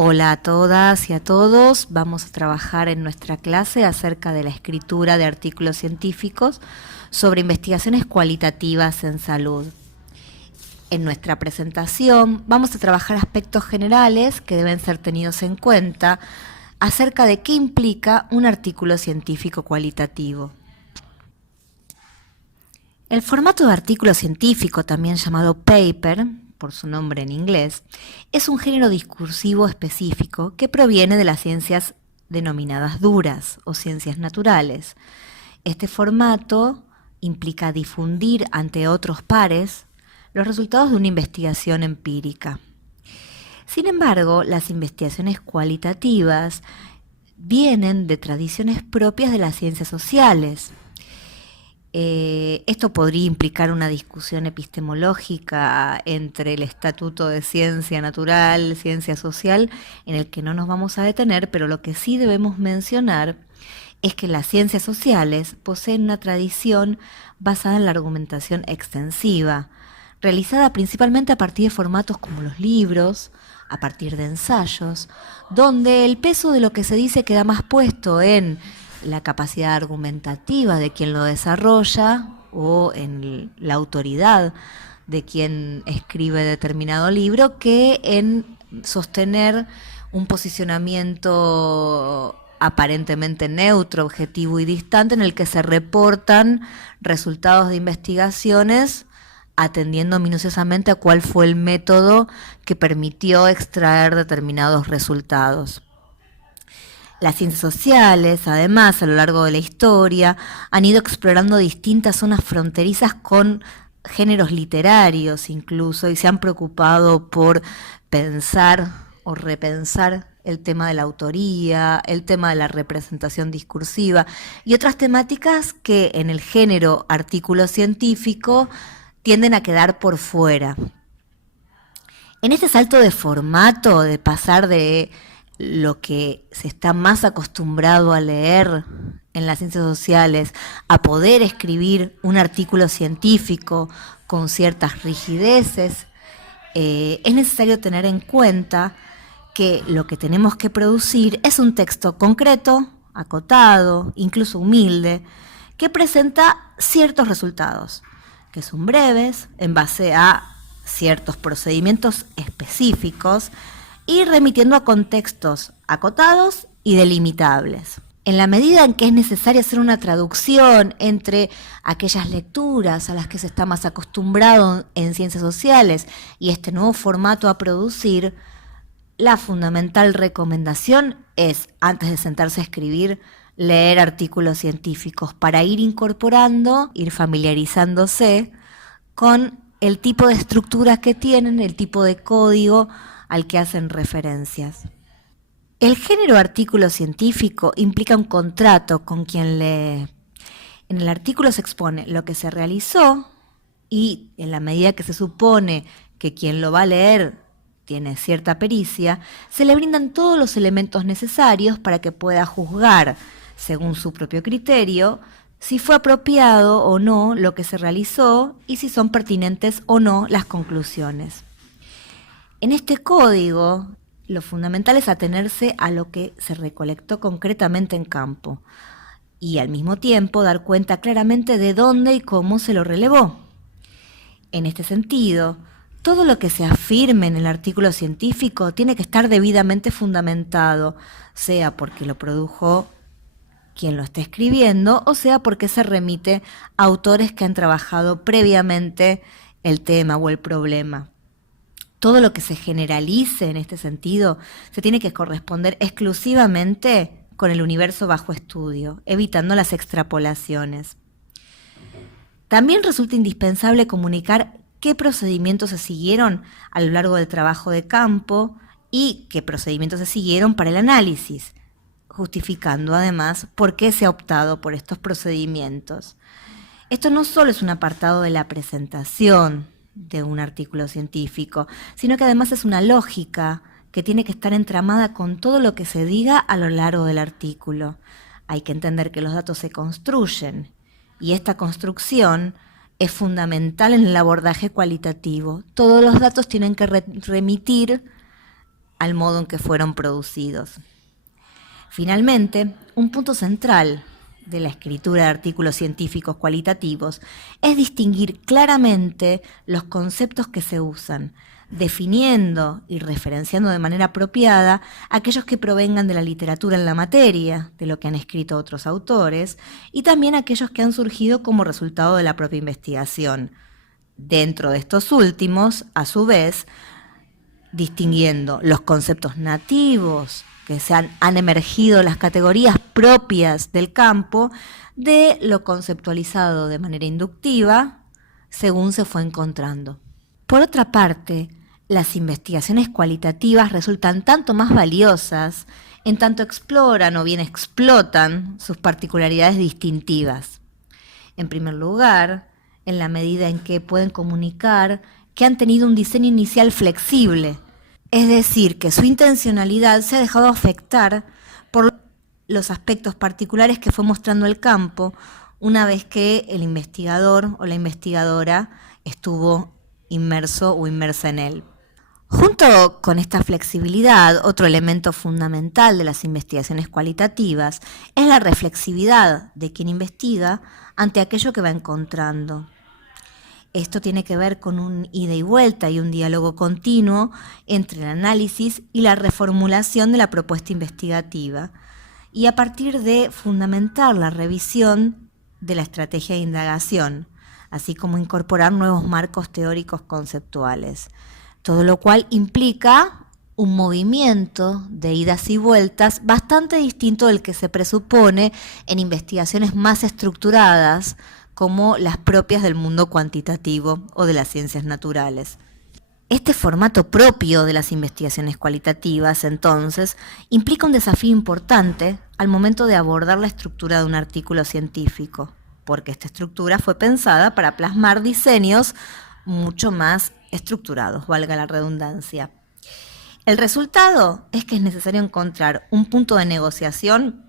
Hola a todas y a todos. Vamos a trabajar en nuestra clase acerca de la escritura de artículos científicos sobre investigaciones cualitativas en salud. En nuestra presentación vamos a trabajar aspectos generales que deben ser tenidos en cuenta acerca de qué implica un artículo científico cualitativo. El formato de artículo científico, también llamado paper, por su nombre en inglés, es un género discursivo específico que proviene de las ciencias denominadas duras o ciencias naturales. Este formato implica difundir ante otros pares los resultados de una investigación empírica. Sin embargo, las investigaciones cualitativas vienen de tradiciones propias de las ciencias sociales. Esto podría implicar una discusión epistemológica entre el estatuto de ciencia natural, ciencia social, en el que no nos vamos a detener, pero lo que sí debemos mencionar es que las ciencias sociales poseen una tradición basada en la argumentación extensiva, realizada principalmente a partir de formatos como los libros, a partir de ensayos, donde el peso de lo que se dice queda más puesto en la capacidad argumentativa de quien lo desarrolla o en la autoridad de quien escribe determinado libro que en sostener un posicionamiento aparentemente neutro, objetivo y distante en el que se reportan resultados de investigaciones atendiendo minuciosamente a cuál fue el método que permitió extraer determinados resultados. Las ciencias sociales, además, a lo largo de la historia, han ido explorando distintas zonas fronterizas con géneros literarios incluso, y se han preocupado por pensar o repensar el tema de la autoría, el tema de la representación discursiva y otras temáticas que en el género artículo científico tienden a quedar por fuera. En este salto de formato, de pasar de lo que se está más acostumbrado a leer en las ciencias sociales, a poder escribir un artículo científico con ciertas rigideces, es necesario tener en cuenta que lo que tenemos que producir es un texto concreto, acotado, incluso humilde, que presenta ciertos resultados, que son breves, en base a ciertos procedimientos específicos, y remitiendo a contextos acotados y delimitables. En la medida en que es necesario hacer una traducción entre aquellas lecturas a las que se está más acostumbrado en ciencias sociales y este nuevo formato a producir, la fundamental recomendación es, antes de sentarse a escribir, leer artículos científicos para ir incorporando, ir familiarizándose con el tipo de estructuras que tienen, el tipo de código al que hacen referencias. El género artículo científico implica un contrato con quien lee. En el artículo se expone lo que se realizó y en la medida que se supone que quien lo va a leer tiene cierta pericia, se le brindan todos los elementos necesarios para que pueda juzgar, según su propio criterio, si fue apropiado o no lo que se realizó y si son pertinentes o no las conclusiones. En este código, lo fundamental es atenerse a lo que se recolectó concretamente en campo y al mismo tiempo dar cuenta claramente de dónde y cómo se lo relevó. En este sentido, todo lo que se afirme en el artículo científico tiene que estar debidamente fundamentado, sea porque lo produjo quien lo está escribiendo o sea porque se remite a autores que han trabajado previamente el tema o el problema. Todo lo que se generalice en este sentido se tiene que corresponder exclusivamente con el universo bajo estudio, evitando las extrapolaciones. También resulta indispensable comunicar qué procedimientos se siguieron a lo largo del trabajo de campo y qué procedimientos se siguieron para el análisis, justificando además por qué se ha optado por estos procedimientos. Esto no solo es un apartado de la presentación de un artículo científico, sino que además es una lógica que tiene que estar entramada con todo lo que se diga a lo largo del artículo. Hay que entender que los datos se construyen y esta construcción es fundamental en el abordaje cualitativo. Todos los datos tienen que remitir al modo en que fueron producidos. Finalmente, un punto central de la escritura de artículos científicos cualitativos es distinguir claramente los conceptos que se usan, definiendo y referenciando de manera apropiada aquellos que provengan de la literatura en la materia, de lo que han escrito otros autores, y también aquellos que han surgido como resultado de la propia investigación. Dentro de estos últimos, a su vez, distinguiendo los conceptos nativos, que han emergido las categorías propias del campo, de lo conceptualizado de manera inductiva, según se fue encontrando. Por otra parte, las investigaciones cualitativas resultan tanto más valiosas en tanto exploran o bien explotan sus particularidades distintivas. En primer lugar, en la medida en que pueden comunicar que han tenido un diseño inicial flexible, es decir, que su intencionalidad se ha dejado afectar por los aspectos particulares que fue mostrando el campo una vez que el investigador o la investigadora estuvo inmerso o inmersa en él. Junto con esta flexibilidad, otro elemento fundamental de las investigaciones cualitativas es la reflexividad de quien investiga ante aquello que va encontrando. Esto tiene que ver con un ida y vuelta y un diálogo continuo entre el análisis y la reformulación de la propuesta investigativa, y a partir de fundamentar la revisión de la estrategia de indagación, así como incorporar nuevos marcos teóricos conceptuales. Todo lo cual implica un movimiento de idas y vueltas bastante distinto del que se presupone en investigaciones más estructuradas, como las propias del mundo cuantitativo o de las ciencias naturales. Este formato propio de las investigaciones cualitativas, entonces, implica un desafío importante al momento de abordar la estructura de un artículo científico, porque esta estructura fue pensada para plasmar diseños mucho más estructurados, valga la redundancia. El resultado es que es necesario encontrar un punto de negociación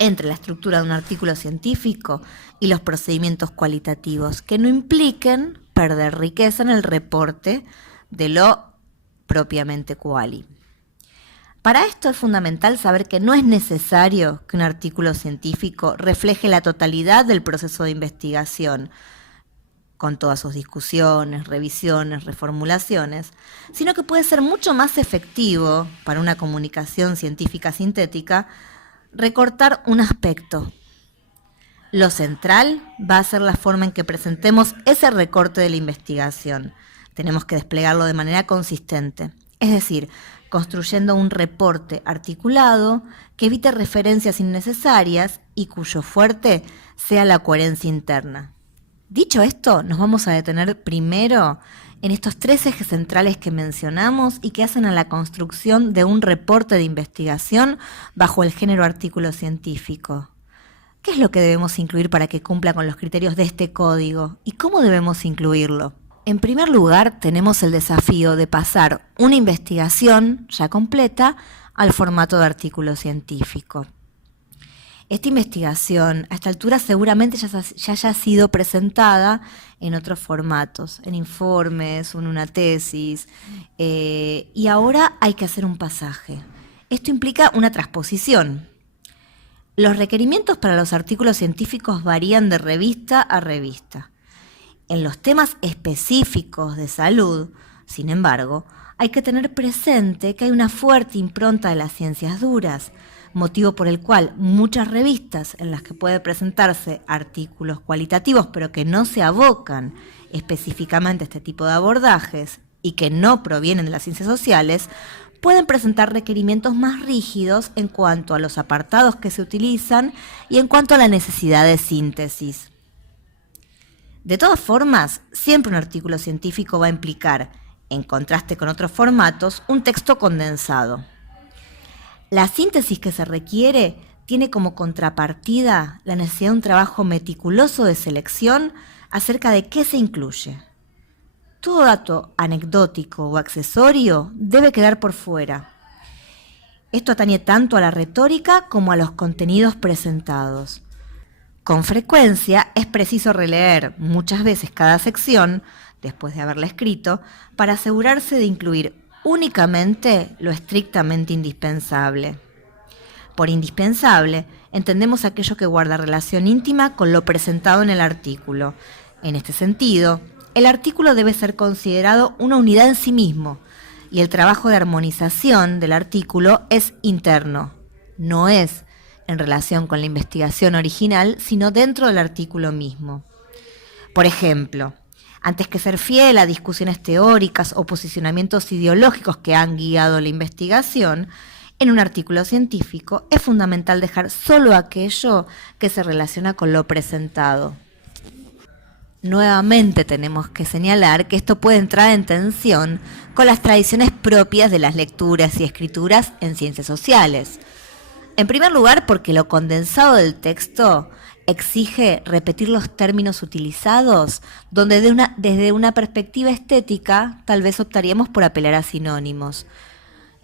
entre la estructura de un artículo científico y los procedimientos cualitativos, que no impliquen perder riqueza en el reporte de lo propiamente quali. Para esto es fundamental saber que no es necesario que un artículo científico refleje la totalidad del proceso de investigación, con todas sus discusiones, revisiones, reformulaciones, sino que puede ser mucho más efectivo para una comunicación científica sintética recortar un aspecto. Lo central va a ser la forma en que presentemos ese recorte de la investigación. Tenemos que desplegarlo de manera consistente, es decir, construyendo un reporte articulado que evite referencias innecesarias y cuyo fuerte sea la coherencia interna. Dicho esto, nos vamos a detener primero en estos 3 ejes centrales que mencionamos y que hacen a la construcción de un reporte de investigación bajo el género artículo científico. ¿Qué es lo que debemos incluir para que cumpla con los criterios de este código? ¿Y cómo debemos incluirlo? En primer lugar, tenemos el desafío de pasar una investigación ya completa al formato de artículo científico. Esta investigación, a esta altura, seguramente ya haya sido presentada en otros formatos, en informes o en una tesis, y ahora hay que hacer un pasaje. Esto implica una transposición. Los requerimientos para los artículos científicos varían de revista a revista. En los temas específicos de salud, sin embargo, hay que tener presente que hay una fuerte impronta de las ciencias duras, motivo por el cual muchas revistas en las que puede presentarse artículos cualitativos pero que no se abocan específicamente a este tipo de abordajes y que no provienen de las ciencias sociales, pueden presentar requerimientos más rígidos en cuanto a los apartados que se utilizan y en cuanto a la necesidad de síntesis. De todas formas, siempre un artículo científico va a implicar, en contraste con otros formatos, un texto condensado. La síntesis que se requiere tiene como contrapartida la necesidad de un trabajo meticuloso de selección acerca de qué se incluye. Todo dato anecdótico o accesorio debe quedar por fuera. Esto atañe tanto a la retórica como a los contenidos presentados. Con frecuencia es preciso releer muchas veces cada sección, después de haberla escrito, para asegurarse de incluir únicamente lo estrictamente indispensable. Por indispensable, entendemos aquello que guarda relación íntima con lo presentado en el artículo. En este sentido, el artículo debe ser considerado una unidad en sí mismo, y el trabajo de armonización del artículo es interno. No es en relación con la investigación original, sino dentro del artículo mismo. Por ejemplo, antes que ser fiel a discusiones teóricas o posicionamientos ideológicos que han guiado la investigación, en un artículo científico es fundamental dejar solo aquello que se relaciona con lo presentado. Nuevamente tenemos que señalar que esto puede entrar en tensión con las tradiciones propias de las lecturas y escrituras en ciencias sociales. En primer lugar, porque lo condensado del texto exige repetir los términos utilizados, donde desde una perspectiva estética tal vez optaríamos por apelar a sinónimos.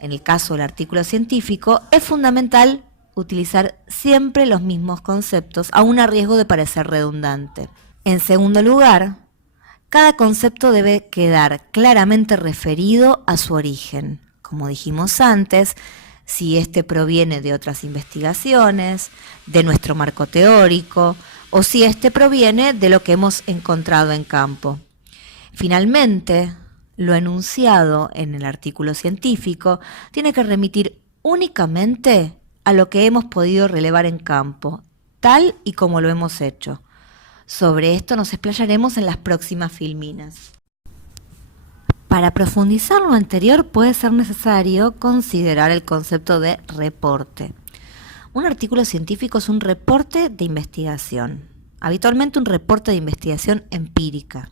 En el caso del artículo científico, es fundamental utilizar siempre los mismos conceptos, aun a riesgo de parecer redundante. En segundo lugar, cada concepto debe quedar claramente referido a su origen. Como dijimos antes, si éste proviene de otras investigaciones, de nuestro marco teórico, o si éste proviene de lo que hemos encontrado en campo. Finalmente, lo enunciado en el artículo científico tiene que remitir únicamente a lo que hemos podido relevar en campo, tal y como lo hemos hecho. Sobre esto nos explayaremos en las próximas filminas. Para profundizar lo anterior puede ser necesario considerar el concepto de reporte. Un artículo científico es un reporte de investigación, habitualmente un reporte de investigación empírica.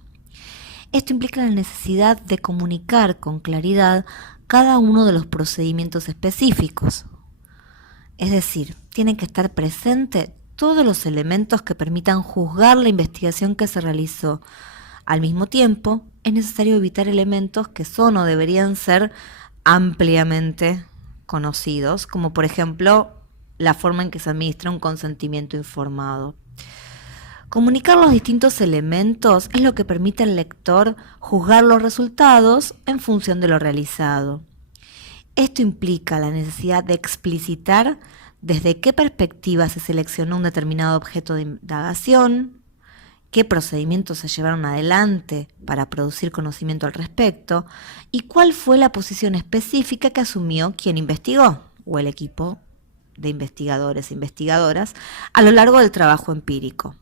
Esto implica la necesidad de comunicar con claridad cada uno de los procedimientos específicos. Es decir, tienen que estar presentes todos los elementos que permitan juzgar la investigación que se realizó. Al mismo tiempo, es necesario evitar elementos que son o deberían ser ampliamente conocidos, como por ejemplo la forma en que se administra un consentimiento informado. Comunicar los distintos elementos es lo que permite al lector juzgar los resultados en función de lo realizado. Esto implica la necesidad de explicitar desde qué perspectiva se seleccionó un determinado objeto de indagación, qué procedimientos se llevaron adelante para producir conocimiento al respecto y cuál fue la posición específica que asumió quien investigó o el equipo de investigadores e investigadoras a lo largo del trabajo empírico.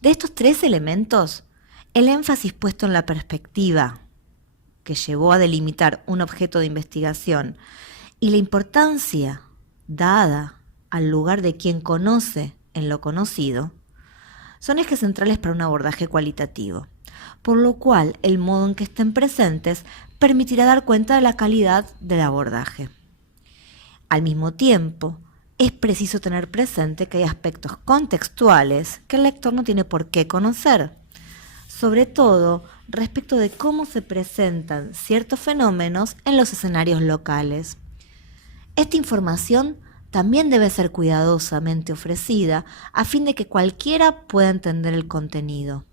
De estos tres elementos, el énfasis puesto en la perspectiva que llevó a delimitar un objeto de investigación y la importancia dada al lugar de quien conoce en lo conocido, son ejes centrales para un abordaje cualitativo, por lo cual el modo en que estén presentes permitirá dar cuenta de la calidad del abordaje. Al mismo tiempo, es preciso tener presente que hay aspectos contextuales que el lector no tiene por qué conocer, sobre todo respecto de cómo se presentan ciertos fenómenos en los escenarios locales. Esta información también debe ser cuidadosamente ofrecida a fin de que cualquiera pueda entender el contenido.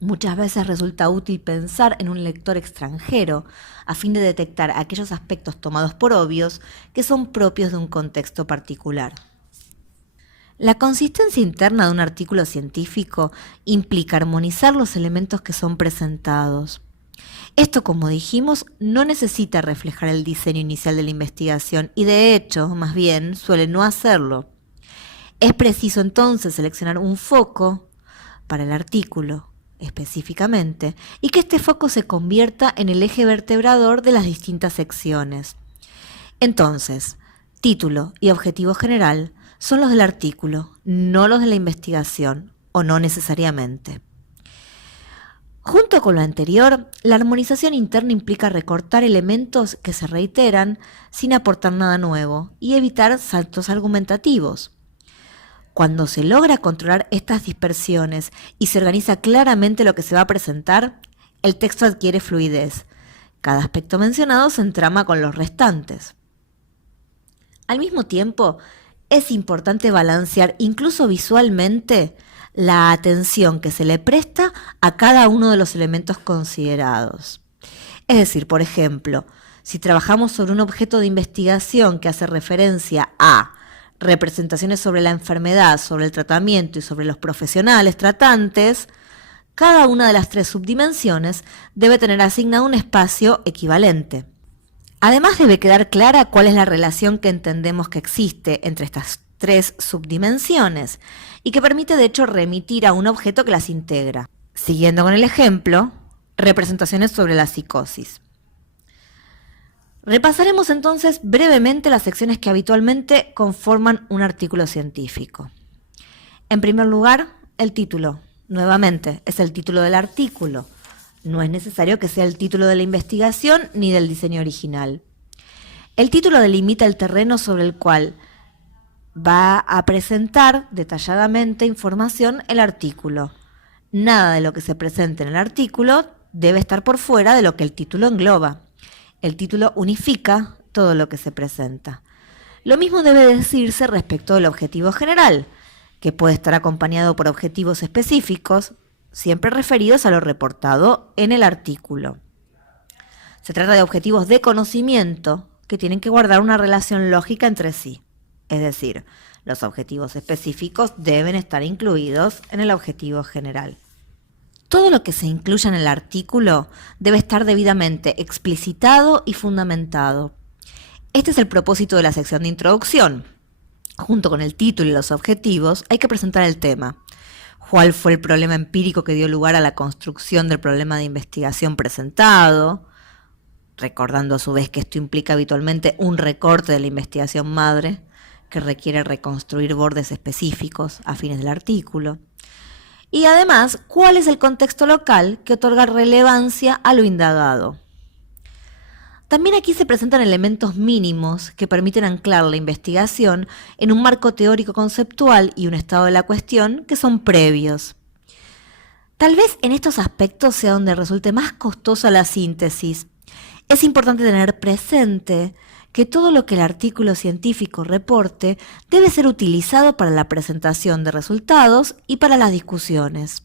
Muchas veces resulta útil pensar en un lector extranjero a fin de detectar aquellos aspectos tomados por obvios que son propios de un contexto particular. La consistencia interna de un artículo científico implica armonizar los elementos que son presentados. Esto, como dijimos, no necesita reflejar el diseño inicial de la investigación y, de hecho, más bien, suele no hacerlo. Es preciso entonces seleccionar un foco para el artículo, específicamente, y que este foco se convierta en el eje vertebrador de las distintas secciones. Entonces, título y objetivo general son los del artículo, no los de la investigación, o no necesariamente. Junto con lo anterior, la armonización interna implica recortar elementos que se reiteran sin aportar nada nuevo y evitar saltos argumentativos. Cuando se logra controlar estas dispersiones y se organiza claramente lo que se va a presentar, el texto adquiere fluidez. Cada aspecto mencionado se entrama con los restantes. Al mismo tiempo, es importante balancear incluso visualmente la atención que se le presta a cada uno de los elementos considerados. Es decir, por ejemplo, Si trabajamos sobre un objeto de investigación que hace referencia a representaciones sobre la enfermedad, sobre el tratamiento y sobre los profesionales tratantes, cada una de las 3 subdimensiones debe tener asignado un espacio equivalente. Además, debe quedar clara cuál es la relación que entendemos que existe entre estas 3 subdimensiones y que permite de hecho remitir a un objeto que las integra. Siguiendo con el ejemplo, representaciones sobre la psicosis. Repasaremos entonces brevemente las secciones que habitualmente conforman un artículo científico. En primer lugar, el título. Nuevamente, es el título del artículo. No es necesario que sea el título de la investigación ni del diseño original. El título delimita el terreno sobre el cual va a presentar detalladamente información el artículo. Nada de lo que se presente en el artículo debe estar por fuera de lo que el título engloba. El título unifica todo lo que se presenta. Lo mismo debe decirse respecto del objetivo general, que puede estar acompañado por objetivos específicos, siempre referidos a lo reportado en el artículo. Se trata de objetivos de conocimiento que tienen que guardar una relación lógica entre sí. Es decir, los objetivos específicos deben estar incluidos en el objetivo general. Todo lo que se incluya en el artículo debe estar debidamente explicitado y fundamentado. Este es el propósito de la sección de introducción. Junto con el título y los objetivos, hay que presentar el tema. ¿Cuál fue el problema empírico que dio lugar a la construcción del problema de investigación presentado? Recordando a su vez que esto implica habitualmente un recorte de la investigación madre, que requiere reconstruir bordes específicos a fines del artículo. Y además, ¿cuál es el contexto local que otorga relevancia a lo indagado? También aquí se presentan elementos mínimos que permiten anclar la investigación en un marco teórico conceptual y un estado de la cuestión que son previos. Tal vez en estos aspectos sea donde resulte más costosa la síntesis. Es importante tener presente que todo lo que el artículo científico reporte debe ser utilizado para la presentación de resultados y para las discusiones.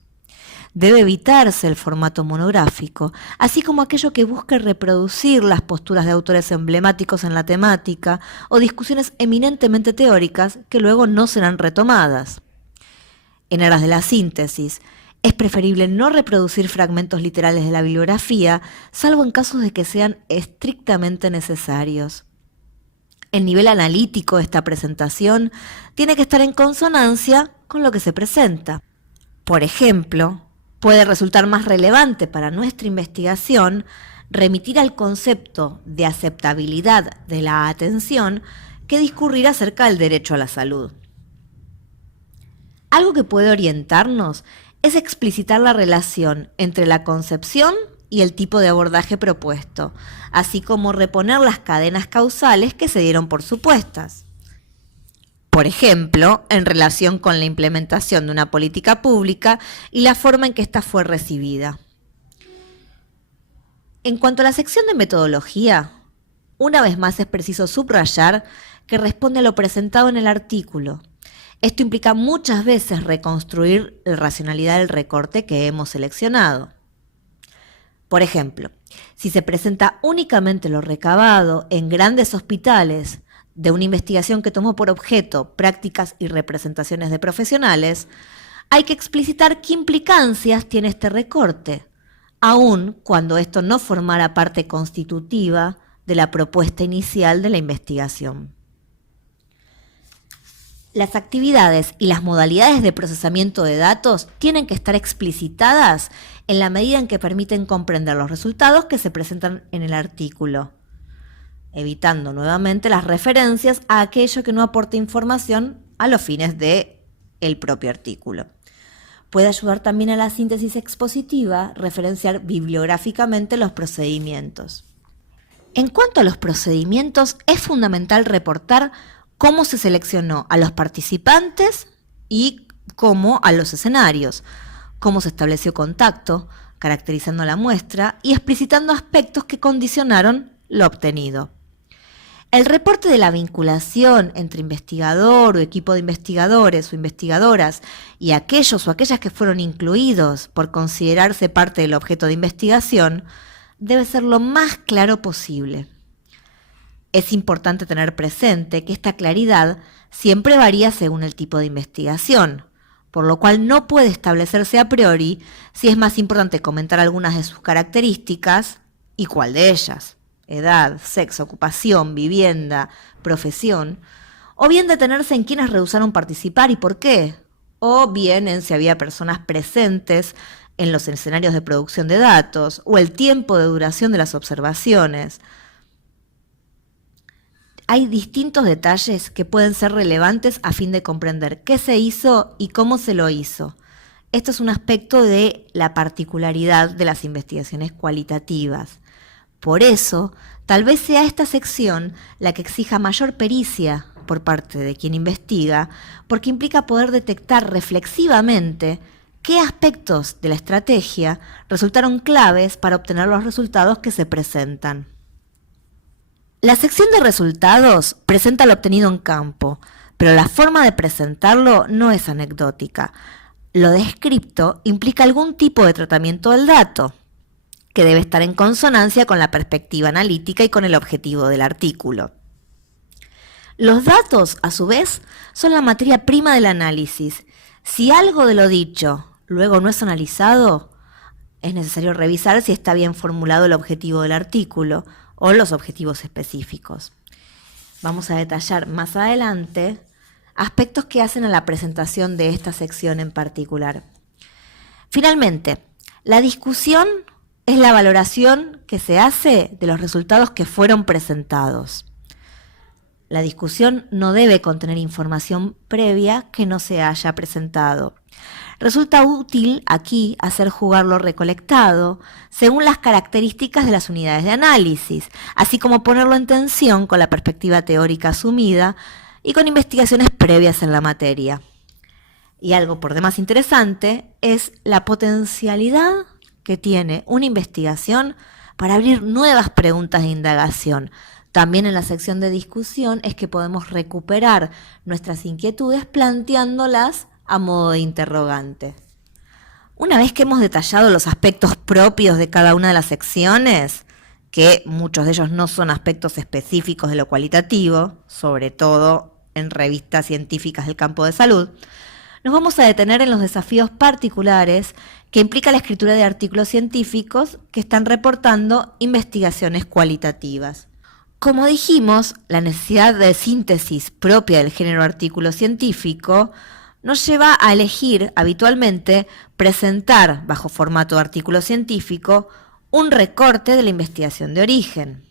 Debe evitarse el formato monográfico, así como aquello que busque reproducir las posturas de autores emblemáticos en la temática o discusiones eminentemente teóricas que luego no serán retomadas. En aras de la síntesis, es preferible no reproducir fragmentos literales de la bibliografía, salvo en casos de que sean estrictamente necesarios. El nivel analítico de esta presentación tiene que estar en consonancia con lo que se presenta. Por ejemplo, puede resultar más relevante para nuestra investigación remitir al concepto de aceptabilidad de la atención que discurrir acerca del derecho a la salud. Algo que puede orientarnos es explicitar la relación entre la concepción y el tipo de abordaje propuesto, así como reponer las cadenas causales que se dieron por supuestas. Por ejemplo, en relación con la implementación de una política pública y la forma en que ésta fue recibida. En cuanto a la sección de metodología, una vez más es preciso subrayar que responde a lo presentado en el artículo. Esto implica muchas veces reconstruir la racionalidad del recorte que hemos seleccionado. Por ejemplo, si se presenta únicamente lo recabado en grandes hospitales de una investigación que tomó por objeto prácticas y representaciones de profesionales, hay que explicitar qué implicancias tiene este recorte, aun cuando esto no formara parte constitutiva de la propuesta inicial de la investigación. Las actividades y las modalidades de procesamiento de datos tienen que estar explicitadas en la medida en que permiten comprender los resultados que se presentan en el artículo, evitando nuevamente las referencias a aquello que no aporte información a los fines del propio artículo. Puede ayudar también a la síntesis expositiva referenciar bibliográficamente los procedimientos. En cuanto a los procedimientos, es fundamental reportar cómo se seleccionó a los participantes y cómo a los escenarios, cómo se estableció contacto, caracterizando la muestra y explicitando aspectos que condicionaron lo obtenido. El reporte de la vinculación entre investigador o equipo de investigadores o investigadoras y aquellos o aquellas que fueron incluidos por considerarse parte del objeto de investigación debe ser lo más claro posible. Es importante tener presente que esta claridad siempre varía según el tipo de investigación, por lo cual no puede establecerse a priori si es más importante comentar algunas de sus características y cuál de ellas, edad, sexo, ocupación, vivienda, profesión, o bien detenerse en quiénes rehusaron participar y por qué, o bien en si había personas presentes en los escenarios de producción de datos, o el tiempo de duración de las observaciones. Hay distintos detalles que pueden ser relevantes a fin de comprender qué se hizo y cómo se lo hizo. Esto es un aspecto de la particularidad de las investigaciones cualitativas. Por eso, tal vez sea esta sección la que exija mayor pericia por parte de quien investiga, porque implica poder detectar reflexivamente qué aspectos de la estrategia resultaron claves para obtener los resultados que se presentan. La sección de resultados presenta lo obtenido en campo, pero la forma de presentarlo no es anecdótica. Lo descripto implica algún tipo de tratamiento del dato, que debe estar en consonancia con la perspectiva analítica y con el objetivo del artículo. Los datos, a su vez, son la materia prima del análisis. Si algo de lo dicho luego no es analizado, es necesario revisar si está bien formulado el objetivo del artículo o los objetivos específicos. Vamos a detallar más adelante aspectos que hacen a la presentación de esta sección en particular. Finalmente, la discusión es la valoración que se hace de los resultados que fueron presentados. La discusión no debe contener información previa que no se haya presentado. Resulta útil aquí hacer jugar lo recolectado según las características de las unidades de análisis, así como ponerlo en tensión con la perspectiva teórica asumida y con investigaciones previas en la materia. Y algo por demás interesante es la potencialidad que tiene una investigación para abrir nuevas preguntas de indagación. También en la sección de discusión es que podemos recuperar nuestras inquietudes planteándolas a modo de interrogante. Una vez que hemos detallado los aspectos propios de cada una de las secciones, que muchos de ellos no son aspectos específicos de lo cualitativo, sobre todo en revistas científicas del campo de salud, nos vamos a detener en los desafíos particulares que implica la escritura de artículos científicos que están reportando investigaciones cualitativas. Como dijimos, la necesidad de síntesis propia del género artículo científico nos lleva a elegir habitualmente presentar, bajo formato de artículo científico, un recorte de la investigación de origen.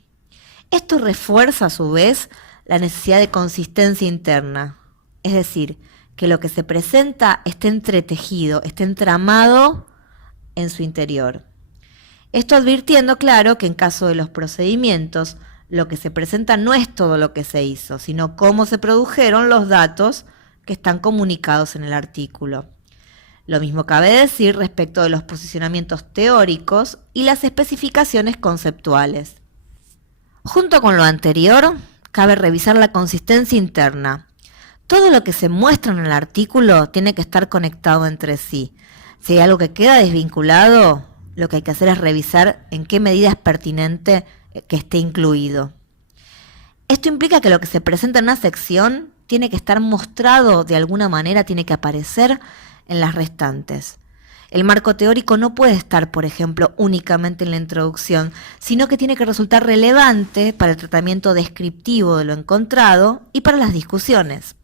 Esto refuerza a su vez la necesidad de consistencia interna, es decir, que lo que se presenta esté entretejido, esté entramado en su interior. Esto advirtiendo, claro, que en caso de los procedimientos, lo que se presenta no es todo lo que se hizo, sino cómo se produjeron los datos que están comunicados en el artículo. Lo mismo cabe decir respecto de los posicionamientos teóricos y las especificaciones conceptuales. Junto con lo anterior, cabe revisar la consistencia interna. Todo lo que se muestra en el artículo tiene que estar conectado entre sí. Si hay algo que queda desvinculado, lo que hay que hacer es revisar en qué medida es pertinente que esté incluido. Esto implica que lo que se presenta en una sección tiene que estar mostrado de alguna manera, tiene que aparecer en las restantes. El marco teórico no puede estar, por ejemplo, únicamente en la introducción, sino que tiene que resultar relevante para el tratamiento descriptivo de lo encontrado y para las discusiones.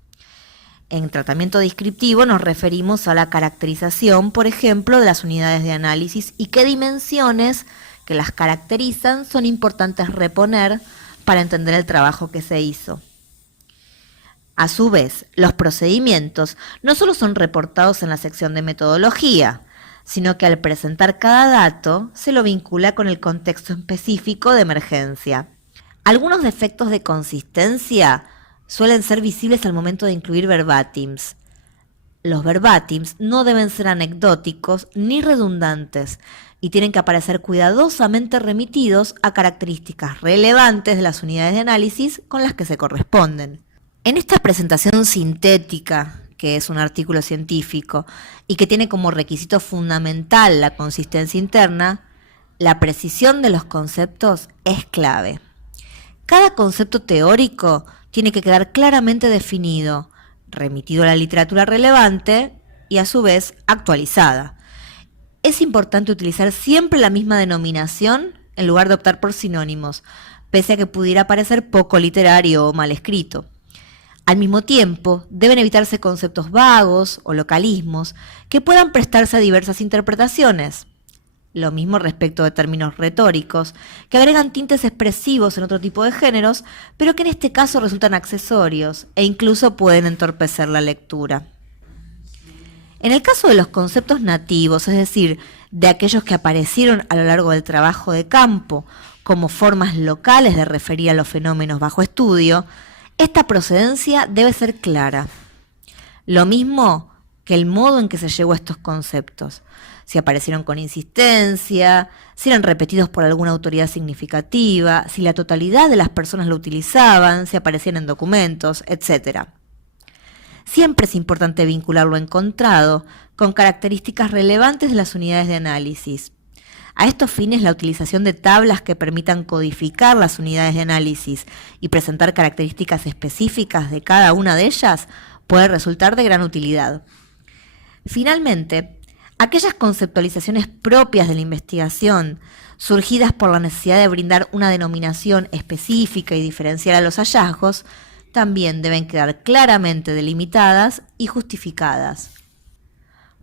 En tratamiento descriptivo nos referimos a la caracterización, por ejemplo, de las unidades de análisis y qué dimensiones que las caracterizan son importantes reponer para entender el trabajo que se hizo. A su vez, los procedimientos no solo son reportados en la sección de metodología, sino que al presentar cada dato se lo vincula con el contexto específico de emergencia. Algunos defectos de consistencia suelen ser visibles al momento de incluir verbatims. Los verbatims no deben ser anecdóticos ni redundantes y tienen que aparecer cuidadosamente remitidos a características relevantes de las unidades de análisis con las que se corresponden. En esta presentación sintética, que es un artículo científico y que tiene como requisito fundamental la consistencia interna, la precisión de los conceptos es clave. Cada concepto teórico tiene que quedar claramente definido, remitido a la literatura relevante y a su vez actualizada. Es importante utilizar siempre la misma denominación en lugar de optar por sinónimos, pese a que pudiera parecer poco literario o mal escrito. Al mismo tiempo, deben evitarse conceptos vagos o localismos que puedan prestarse a diversas interpretaciones. Lo mismo respecto de términos retóricos, que agregan tintes expresivos en otro tipo de géneros, pero que en este caso resultan accesorios e incluso pueden entorpecer la lectura. En el caso de los conceptos nativos, es decir, de aquellos que aparecieron a lo largo del trabajo de campo como formas locales de referir a los fenómenos bajo estudio, esta procedencia debe ser clara. Lo mismo que el modo en que se llegó a estos conceptos, si aparecieron con insistencia, si eran repetidos por alguna autoridad significativa, si la totalidad de las personas lo utilizaban, si aparecían en documentos, etc. Siempre es importante vincular lo encontrado con características relevantes de las unidades de análisis. A estos fines, la utilización de tablas que permitan codificar las unidades de análisis y presentar características específicas de cada una de ellas puede resultar de gran utilidad. Finalmente, aquellas conceptualizaciones propias de la investigación, surgidas por la necesidad de brindar una denominación específica y diferencial a los hallazgos, también deben quedar claramente delimitadas y justificadas.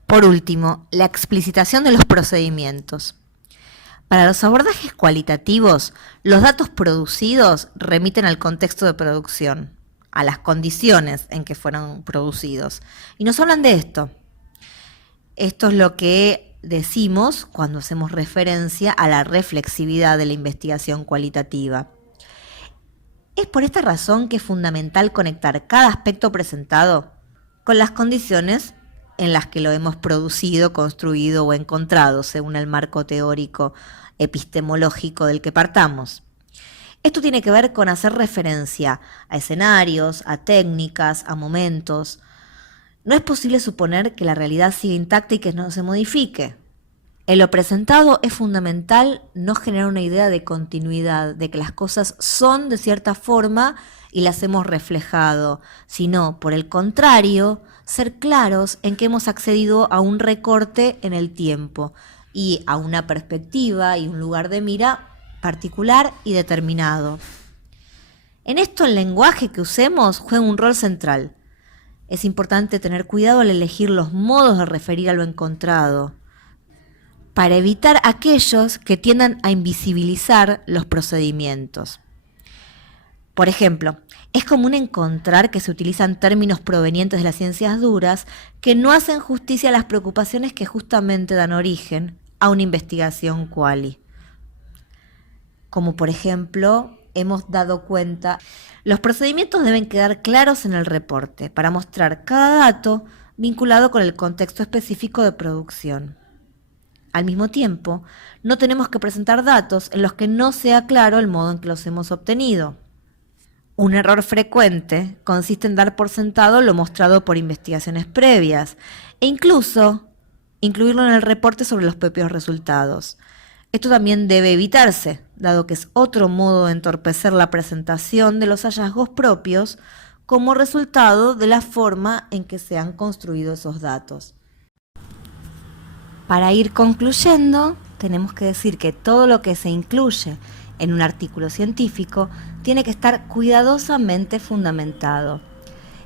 Por último, la explicitación de los procedimientos. Para los abordajes cualitativos, los datos producidos remiten al contexto de producción, a las condiciones en que fueron producidos, y nos hablan de esto. Esto es lo que decimos cuando hacemos referencia a la reflexividad de la investigación cualitativa. Es por esta razón que es fundamental conectar cada aspecto presentado con las condiciones en las que lo hemos producido, construido o encontrado, según el marco teórico epistemológico del que partamos. Esto tiene que ver con hacer referencia a escenarios, a técnicas, a momentos. No es posible suponer que la realidad siga intacta y que no se modifique. En lo presentado es fundamental no generar una idea de continuidad, de que las cosas son de cierta forma y las hemos reflejado, sino, por el contrario, ser claros en que hemos accedido a un recorte en el tiempo y a una perspectiva y un lugar de mira particular y determinado. En esto el lenguaje que usemos juega un rol central. Es importante tener cuidado al elegir los modos de referir a lo encontrado, para evitar aquellos que tiendan a invisibilizar los procedimientos. Por ejemplo, es común encontrar que se utilizan términos provenientes de las ciencias duras que no hacen justicia a las preocupaciones que justamente dan origen a una investigación quali. Como por ejemplo, hemos dado cuenta, los procedimientos deben quedar claros en el reporte para mostrar cada dato vinculado con el contexto específico de producción. Al mismo tiempo, no tenemos que presentar datos en los que no sea claro el modo en que los hemos obtenido. Un error frecuente consiste en dar por sentado lo mostrado por investigaciones previas e incluso incluirlo en el reporte sobre los propios resultados. Esto también debe evitarse, dado que es otro modo de entorpecer la presentación de los hallazgos propios como resultado de la forma en que se han construido esos datos. Para ir concluyendo, tenemos que decir que todo lo que se incluye en un artículo científico tiene que estar cuidadosamente fundamentado.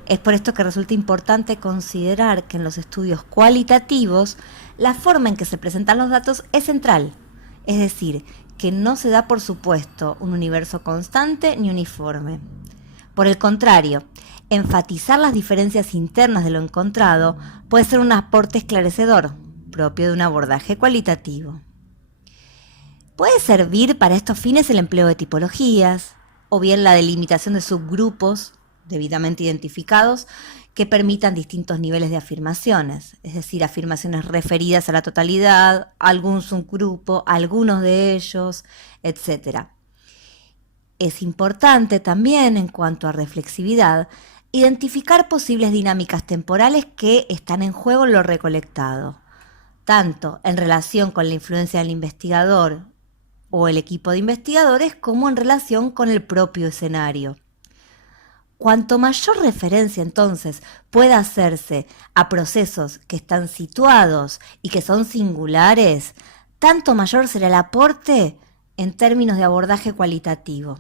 Es por esto que resulta importante considerar que en los estudios cualitativos la forma en que se presentan los datos es central, es decir, que no se da por supuesto un universo constante ni uniforme. Por el contrario, enfatizar las diferencias internas de lo encontrado puede ser un aporte esclarecedor, propio de un abordaje cualitativo. Puede servir para estos fines el empleo de tipologías, o bien la delimitación de subgrupos debidamente identificados que permitan distintos niveles de afirmaciones, es decir, afirmaciones referidas a la totalidad, a algún subgrupo, a algunos de ellos, etc. Es importante también, en cuanto a reflexividad, identificar posibles dinámicas temporales que están en juego en lo recolectado, tanto en relación con la influencia del investigador o el equipo de investigadores como en relación con el propio escenario. Cuanto mayor referencia entonces pueda hacerse a procesos que están situados y que son singulares, tanto mayor será el aporte en términos de abordaje cualitativo.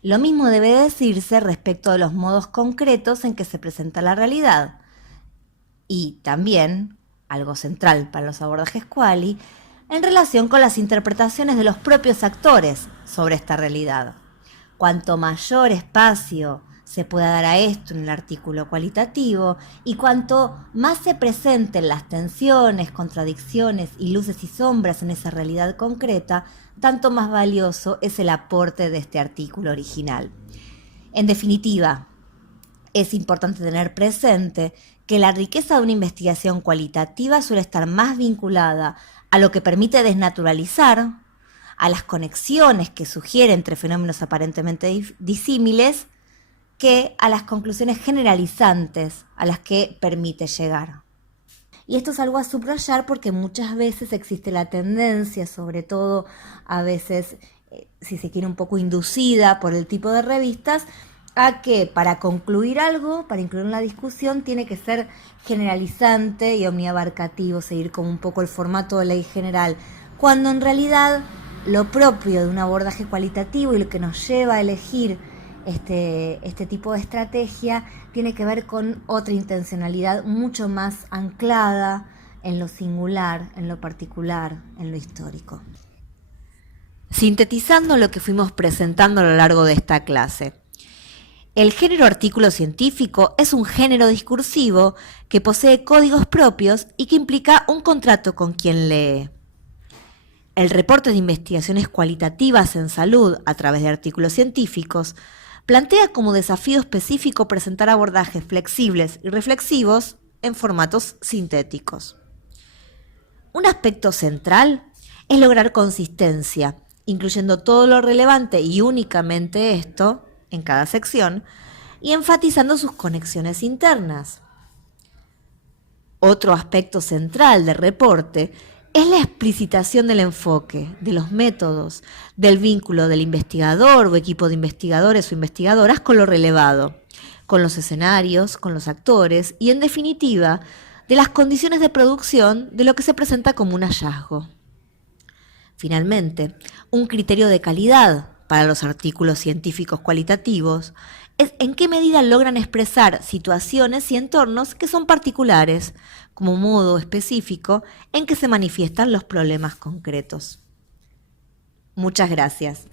Lo mismo debe decirse respecto de los modos concretos en que se presenta la realidad. Y también, algo central para los abordajes quali, en relación con las interpretaciones de los propios actores sobre esta realidad. Cuanto mayor espacio se pueda dar a esto en el artículo cualitativo y cuanto más se presenten las tensiones, contradicciones y luces y sombras en esa realidad concreta, tanto más valioso es el aporte de este artículo original. En definitiva, es importante tener presente que la riqueza de una investigación cualitativa suele estar más vinculada a lo que permite desnaturalizar, a las conexiones que sugiere entre fenómenos aparentemente disímiles, que a las conclusiones generalizantes a las que permite llegar. Y esto es algo a subrayar porque muchas veces existe la tendencia, sobre todo a veces, si se quiere un poco inducida por el tipo de revistas, a que para concluir algo, para incluir en la discusión, tiene que ser generalizante y omniabarcativo, seguir como un poco el formato de ley general, cuando en realidad lo propio de un abordaje cualitativo y lo que nos lleva a elegir este tipo de estrategia tiene que ver con otra intencionalidad mucho más anclada en lo singular, en lo particular, en lo histórico. Sintetizando lo que fuimos presentando a lo largo de esta clase. El género artículo científico es un género discursivo que posee códigos propios y que implica un contrato con quien lee. El reporte de investigaciones cualitativas en salud a través de artículos científicos plantea como desafío específico presentar abordajes flexibles y reflexivos en formatos sintéticos. Un aspecto central es lograr consistencia, incluyendo todo lo relevante y únicamente esto en cada sección, y enfatizando sus conexiones internas. Otro aspecto central del reporte es la explicitación del enfoque, de los métodos, del vínculo del investigador o equipo de investigadores o investigadoras con lo relevado, con los escenarios, con los actores y, en definitiva, de las condiciones de producción de lo que se presenta como un hallazgo. Finalmente, un criterio de calidad para los artículos científicos cualitativos es en qué medida logran expresar situaciones y entornos que son particulares, como modo específico en que se manifiestan los problemas concretos. Muchas gracias.